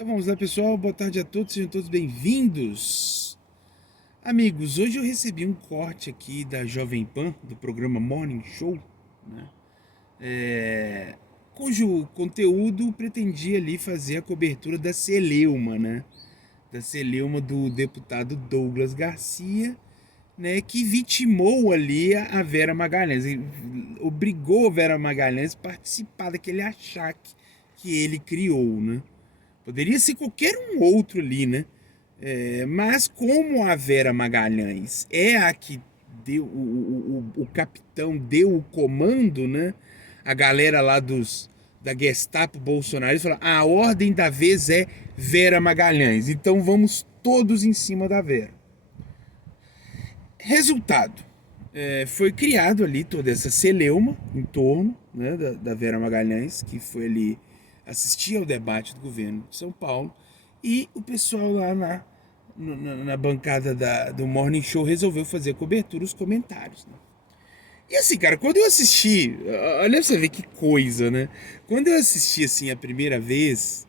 Então vamos lá, pessoal. Boa tarde a todos, sejam todos bem-vindos. Amigos, hoje eu recebi um corte aqui da Jovem Pan, do programa Morning Show, né? Cujo conteúdo pretendia ali fazer a cobertura da celeuma, né? Da celeuma do deputado Douglas Garcia, né? Que vitimou ali a Vera Magalhães, obrigou a Vera Magalhães a participar daquele achaque que ele criou, né? Poderia ser qualquer um outro ali, né? Mas como a Vera Magalhães é a que deu, o capitão deu o comando, né? A galera lá da Gestapo Bolsonaro falou: a ordem da vez é Vera Magalhães, então vamos todos em cima da Vera. Resultado, foi criado ali toda essa celeuma em torno, né, da Vera Magalhães, que foi ali assistir ao debate do governo de São Paulo, e o pessoal lá na bancada do Morning Show resolveu fazer a cobertura, os comentários. Né? E assim, cara, quando eu assisti, olha pra você ver que coisa, né? Quando eu assisti assim a primeira vez,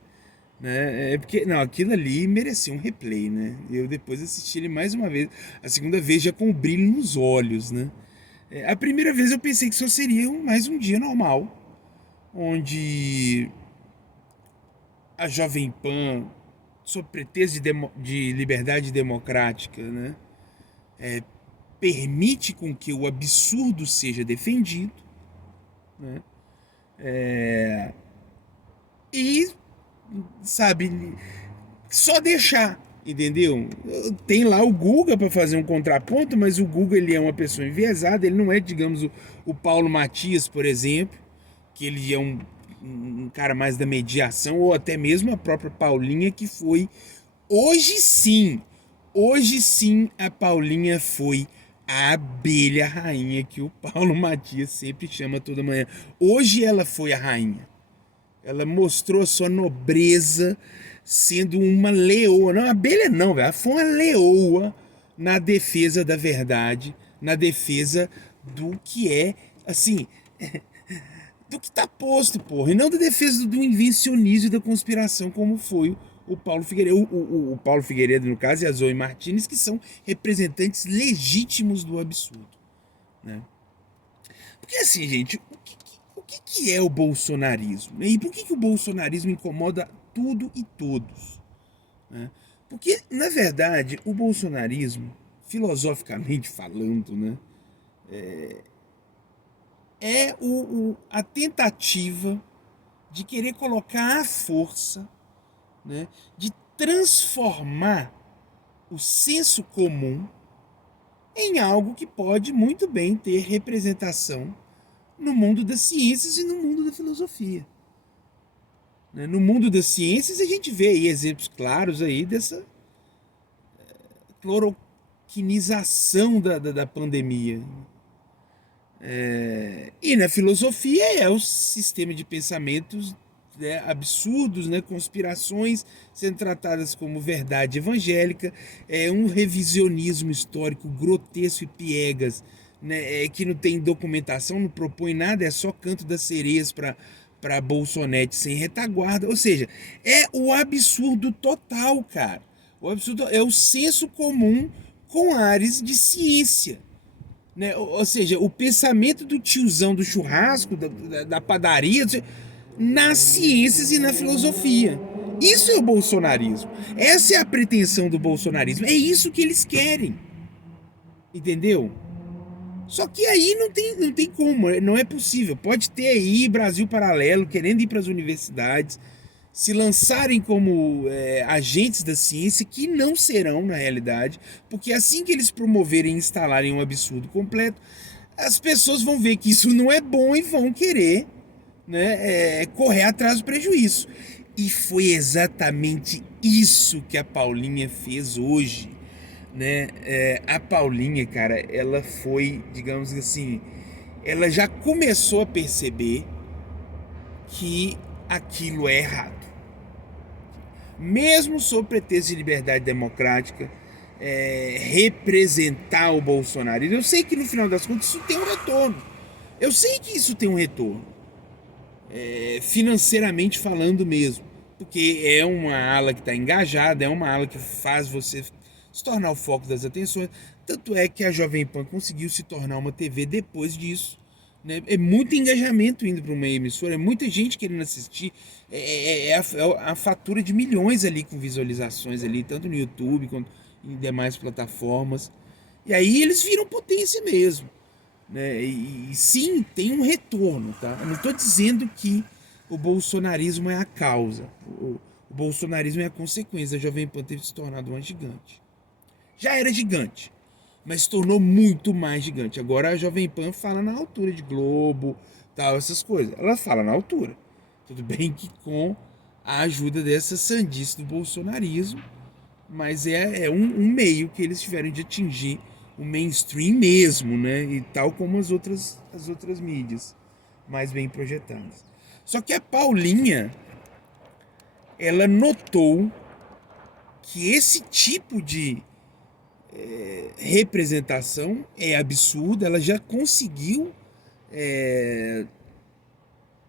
né? É porque, não, aquilo ali merecia um replay, né? Eu depois assisti ele mais uma vez, a segunda vez já com o brilho nos olhos, né? A primeira vez eu pensei que só seria mais um dia normal, onde a Jovem Pan, sob pretexto de liberdade democrática, né? Permite com que o absurdo seja defendido, né? E, sabe, só deixar, entendeu? Tem lá o Guga para fazer um contraponto, mas o Guga ele é uma pessoa enviesada, ele não é, digamos, o Paulo Matias, por exemplo, que ele é um cara mais da mediação, ou até mesmo a própria Paulinha, que foi, hoje sim a Paulinha foi a abelha rainha que o Paulo Matias sempre chama toda manhã. Hoje ela foi a rainha. Ela mostrou a sua nobreza sendo uma leoa. Não, abelha não, velho. Ela foi uma leoa na defesa da verdade, na defesa do que é, assim, do que tá posto, porra. E não da defesa do invencionismo e da conspiração, como foi o Paulo Figueiredo. O Paulo Figueiredo, no caso, e a Zoe Martins, que são representantes legítimos do absurdo, né? Porque assim, gente, o que é o bolsonarismo? E por que o bolsonarismo incomoda tudo e todos? Né? Porque, na verdade, o bolsonarismo, filosoficamente falando, né, é a tentativa de querer colocar à força, né, de transformar o senso comum em algo que pode muito bem ter representação no mundo das ciências e no mundo da filosofia. No mundo das ciências a gente vê aí exemplos claros aí dessa cloroquinização da pandemia. E na filosofia é o sistema de pensamentos, né, absurdos, né, conspirações sendo tratadas como verdade evangélica, um revisionismo histórico grotesco e piegas, né, que não tem documentação, não propõe nada, é só canto das sereias para Bolsonete sem retaguarda. Ou seja, é o absurdo total, cara. O absurdo é o senso comum com ares de ciência. Né? Ou seja, o pensamento do tiozão do churrasco, da padaria, nas ciências e na filosofia. Isso é o bolsonarismo. Essa é a pretensão do bolsonarismo. É isso que eles querem. Entendeu? Só que aí não tem como, não é possível. Pode ter aí Brasil Paralelo querendo ir para as universidades, se lançarem como agentes da ciência, que não serão na realidade, porque assim que eles promoverem e instalarem um absurdo completo, as pessoas vão ver que isso não é bom e vão querer, né, correr atrás do prejuízo. E foi exatamente isso que a Paulinha fez hoje. Né? A Paulinha, cara, ela foi, digamos assim, ela já começou a perceber que aquilo é errado. Mesmo sob pretexto de liberdade democrática, representar o bolsonarismo. Eu sei que no final das contas isso tem um retorno. Eu sei que isso tem um retorno. Financeiramente falando mesmo. porque é uma ala que está engajada, é uma ala que faz você se tornar o foco das atenções. Tanto é que a Jovem Pan conseguiu se tornar uma TV depois disso. Né? É muito engajamento indo para uma emissora, é muita gente querendo assistir. É a fatura de milhões ali com visualizações ali, tanto no YouTube quanto em demais plataformas. E aí eles viram potência mesmo. Né? E sim, tem um retorno. Tá? Eu não estou dizendo que o bolsonarismo é a causa. O bolsonarismo é a consequência. A Jovem Pan teve se tornado uma gigante. Já era gigante, mas se tornou muito mais gigante. Agora a Jovem Pan fala na altura de Globo, tal, essas coisas. Ela fala na altura. Tudo bem que com a ajuda dessa sandice do bolsonarismo, mas é um meio que eles tiveram de atingir o mainstream mesmo, né? E tal como as outras mídias mais bem projetadas. Só que a Paulinha, ela notou que esse tipo de representação é absurdo, ela já conseguiu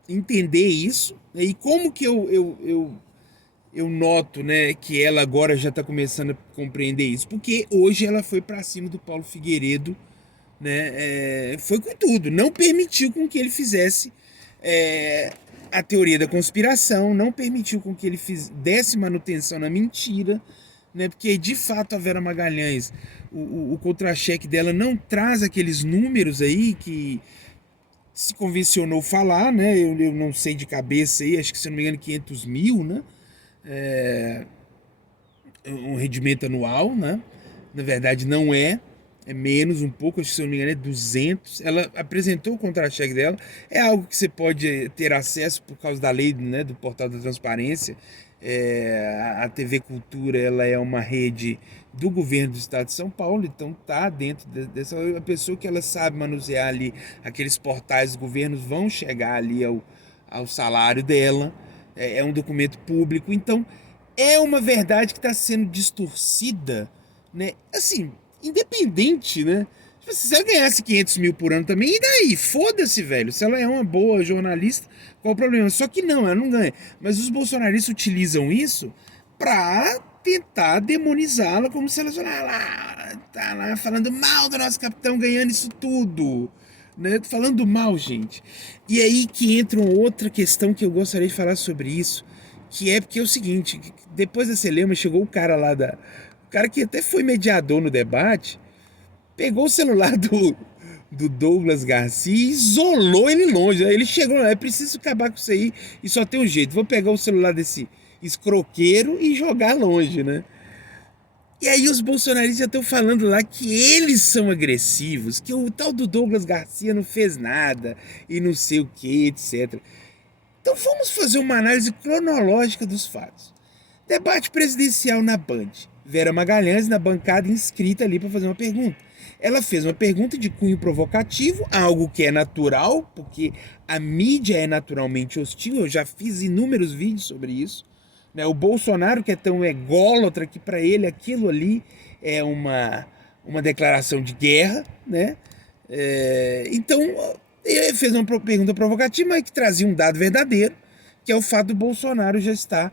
entender isso. E como que eu noto, né, que ela agora já está começando a compreender isso? Porque hoje ela foi para cima do Paulo Figueiredo, né, foi com tudo, não permitiu com que ele fizesse a teoria da conspiração, não permitiu com que ele desse manutenção na mentira, né, porque de fato a Vera Magalhães, o contra-cheque dela não traz aqueles números aí que se convencionou falar, né? Eu não sei de cabeça aí, acho que se não me engano 500 mil, né? Um rendimento anual, né? Na verdade não é menos um pouco, acho que se não me engano é 200. Ela apresentou o contra-cheque dela, é algo que você pode ter acesso por causa da lei, né, do Portal da Transparência. A TV Cultura, ela é uma rede do governo do estado de São Paulo, então tá dentro dessa a pessoa que ela sabe manusear ali aqueles portais do governo vão chegar ali ao salário dela. É um documento público, então é uma verdade que está sendo distorcida, né? Assim, independente, né? Se ela ganhasse 500 mil por ano também, e daí? Foda-se, velho. Se ela é uma boa jornalista, qual o problema? Só que não, ela não ganha. Mas os bolsonaristas utilizam isso pra tentar demonizá-la, como se ela tá lá falando mal do nosso capitão ganhando isso tudo. Né? Falando mal, gente. E aí que entra uma outra questão que eu gostaria de falar sobre isso, que é porque é o seguinte, depois da Selema chegou o cara lá o cara que até foi mediador no debate, pegou o celular do Douglas Garcia e isolou ele longe. Ele chegou lá, é preciso acabar com isso aí e só tem um jeito, vou pegar o celular desse escroqueiro e jogar longe, né? E aí os bolsonaristas já estão falando lá que eles são agressivos, que o tal do Douglas Garcia não fez nada e não sei o que, etc. Então vamos fazer uma análise cronológica dos fatos. Debate presidencial na Band. Vera Magalhães na bancada inscrita ali para fazer uma pergunta. Ela fez uma pergunta de cunho provocativo, algo que é natural, porque a mídia é naturalmente hostil. Eu já fiz inúmeros vídeos sobre isso. Né? O Bolsonaro, que é tão ególatra que para ele aquilo ali é uma declaração de guerra. Né? Então, ele fez uma pergunta provocativa, mas que trazia um dado verdadeiro, que é o fato do Bolsonaro já estar,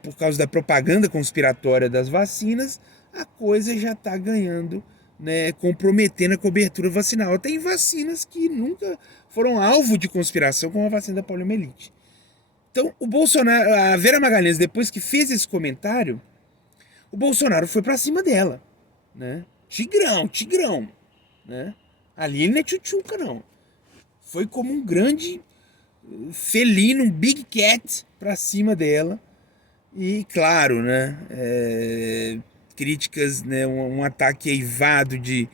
por causa da propaganda conspiratória das vacinas, a coisa já está ganhando, né, comprometendo a cobertura vacinal. Tem vacinas que nunca foram alvo de conspiração, como a vacina da poliomielite. Então, o Bolsonaro, a Vera Magalhães, depois que fez esse comentário, o Bolsonaro foi para cima dela, né? Tigrão, né? Ali ele não é tchutchuca, não. Foi como um grande felino, um big cat para cima dela. E, claro, né? Críticas, né? Um ataque eivado de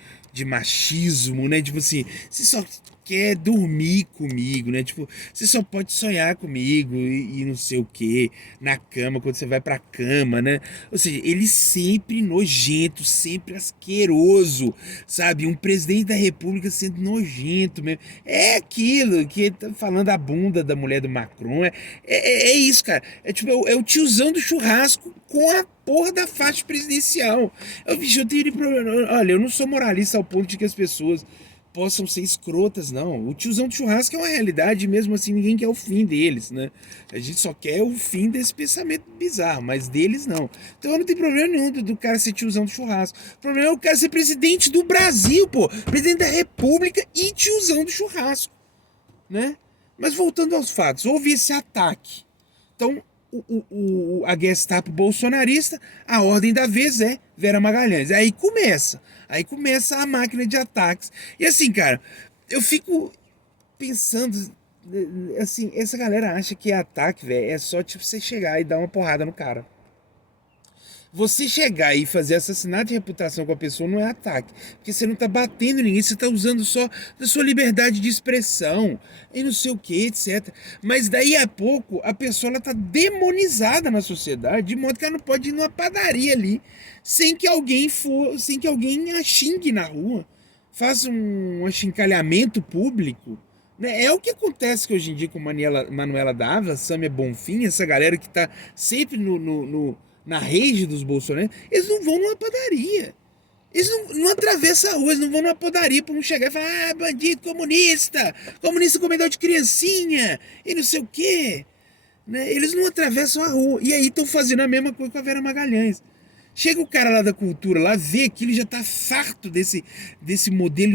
machismo, né? Tipo assim, você só quer dormir comigo, né? Tipo, você só pode sonhar comigo e não sei o que, na cama, quando você vai pra cama, né? Ou seja, ele sempre nojento, sempre asqueroso, sabe? Um presidente da república sendo nojento mesmo. É aquilo que ele tá falando a bunda da mulher do Macron, é isso, cara. É tipo, é o tiozão do churrasco com a porra da faixa presidencial. Eu teria problema. Olha, eu não sou moralista ao ponto de que as pessoas possam ser escrotas, não. O tiozão do churrasco é uma realidade, mesmo assim ninguém quer o fim deles, né? A gente só quer o fim desse pensamento bizarro, mas deles não. Então não tem problema nenhum do cara ser tiozão do churrasco. O problema é o cara ser presidente do Brasil, pô. Presidente da República e tiozão do churrasco, né? Mas voltando aos fatos, houve esse ataque. Então, a Gestapo bolsonarista, a ordem da vez é Vera Magalhães. Aí começa a máquina de ataques. E assim, cara, eu fico pensando, assim, essa galera acha que ataque, velho, é só tipo você chegar e dar uma porrada no cara. Você chegar e fazer assassinato de reputação com a pessoa não é ataque. Porque você não tá batendo ninguém, você tá usando só da sua liberdade de expressão e não sei o que, etc. Mas daí a pouco a pessoa ela tá demonizada na sociedade, de modo que ela não pode ir numa padaria ali sem que alguém a xingue na rua, faça um achincalhamento público. Né? É o que acontece que hoje em dia com Manuela Dávila, Samia Bonfim, essa galera que tá sempre na rede dos bolsonaristas, eles não vão numa padaria. Eles não atravessam a rua, eles não vão numa padaria pra não chegar e falar, ah, bandido comunista comedor de criancinha, e não sei o quê. Né? Eles não atravessam a rua. E aí estão fazendo a mesma coisa com a Vera Magalhães. Chega o cara lá da cultura, lá vê aquilo, já tá farto desse modelo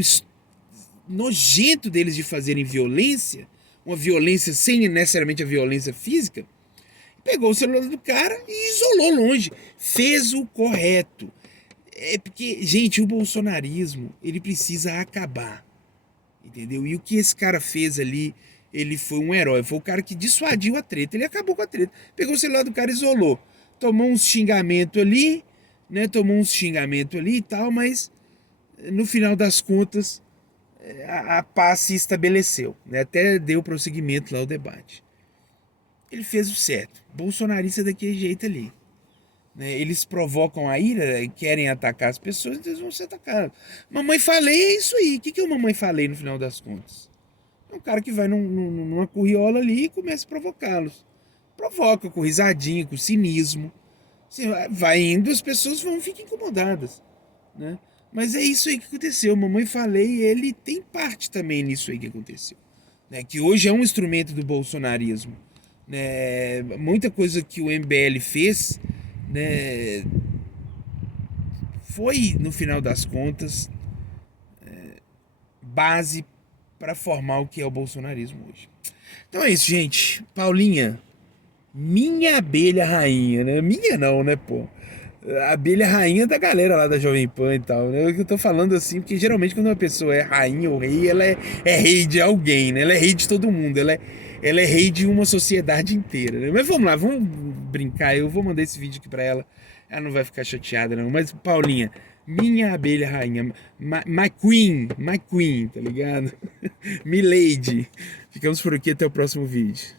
nojento deles de fazerem violência, uma violência sem necessariamente a violência física, pegou o celular do cara e isolou longe. Fez o correto. É porque, gente, o bolsonarismo, ele precisa acabar. Entendeu? E o que esse cara fez ali, ele foi um herói. Foi o cara que dissuadiu a treta. Ele acabou com a treta. Pegou o celular do cara e isolou. Tomou uns xingamentos ali, né? Tomou uns xingamentos ali e tal, mas no final das contas, a paz se estabeleceu. Né? Até deu prosseguimento lá ao debate. Ele fez o certo. Bolsonarista daquele jeito ali. Né? Eles provocam a ira e querem atacar as pessoas, então eles vão ser atacados. Mamãe falei é isso aí. O que eu mamãe falei no final das contas? É um cara que vai numa curriola ali e começa a provocá-los. Provoca com risadinha, com cinismo. Você vai indo, as pessoas ficar incomodadas. Né? Mas é isso aí que aconteceu. Mamãe falei, ele tem parte também nisso aí que aconteceu. Né? Que hoje é um instrumento do bolsonarismo. Né? Muita coisa que o MBL fez, né, foi, no final das contas, base para formar o que é o bolsonarismo hoje. Então é isso, gente. Paulinha, minha abelha rainha, né? Minha não, né, pô? A abelha rainha da galera lá da Jovem Pan e tal, né? Eu tô falando assim, porque geralmente quando uma pessoa é rainha ou rei, ela é rei de alguém, né? Ela é rei de todo mundo, ela é rei de uma sociedade inteira, né? Mas vamos lá, vamos brincar, eu vou mandar esse vídeo aqui pra ela, ela não vai ficar chateada não, mas Paulinha, minha abelha rainha, my queen, tá ligado? Milady, ficamos por aqui, até o próximo vídeo.